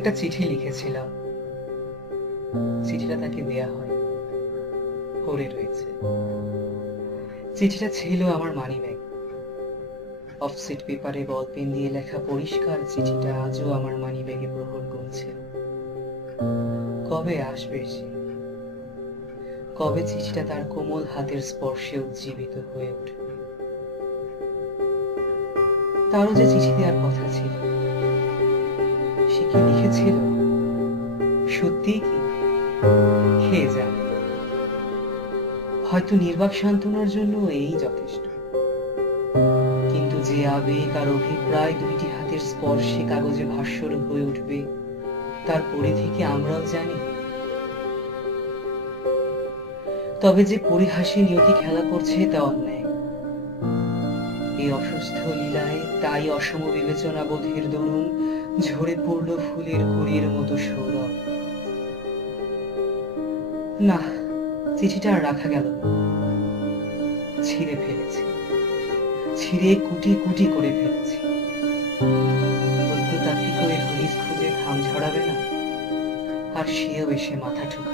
একটা চিঠি লিখেছিলাম, চিঠিটা তাকে দেয়া হয়, পড়ে রয়েছে। চিঠিটা ছিল আমার মানিব্যাগ। অফসেট পেপারে বল পেন দিয়ে লেখা পরিষ্কার চিঠিটা আজও আমার মানিব্যাগে প্রহর গুনছে। কবে আসবে সে? কবে চিঠিটা তার কোমল হাতের স্পর্শে উজ্জীবিত হয়ে উঠবে? তারও যে চিঠি দেওয়ার কথা ছিল, সে কি লিখেছিল? সত্যি কি? খেয়ে যাবে। হয়তো নির্বাক সান্ত্বনার জন্য এই যথেষ্ট। কিন্তু যে আবেগ আর অভিপ্রায় দুইটি হাতের স্পর্শে কাগজে ভাস্বর হয়ে উঠবে, তার পরিধিকে আমরাও জানি। তবে যে পরিহাসে নিয়তি খেলা করছে তা অন্যায়। এই অসুস্থ লীলায় তাই অসম বিবেচনা বোধের দরুন ঝরে পড়ল ফুলের কুড়ির মতো সৌরভ। না, চিঠিটা আর রাখা গেল না। ছিঁড়ে ফেলেছি, ছিঁড়ে কুটি কুটি করে ফেলেছি। প্রত্নতাত্ত্বিক ওই হরিশ খুঁজে খাম ছড়াবে না, আর সেও এসে মাথা ঠুকে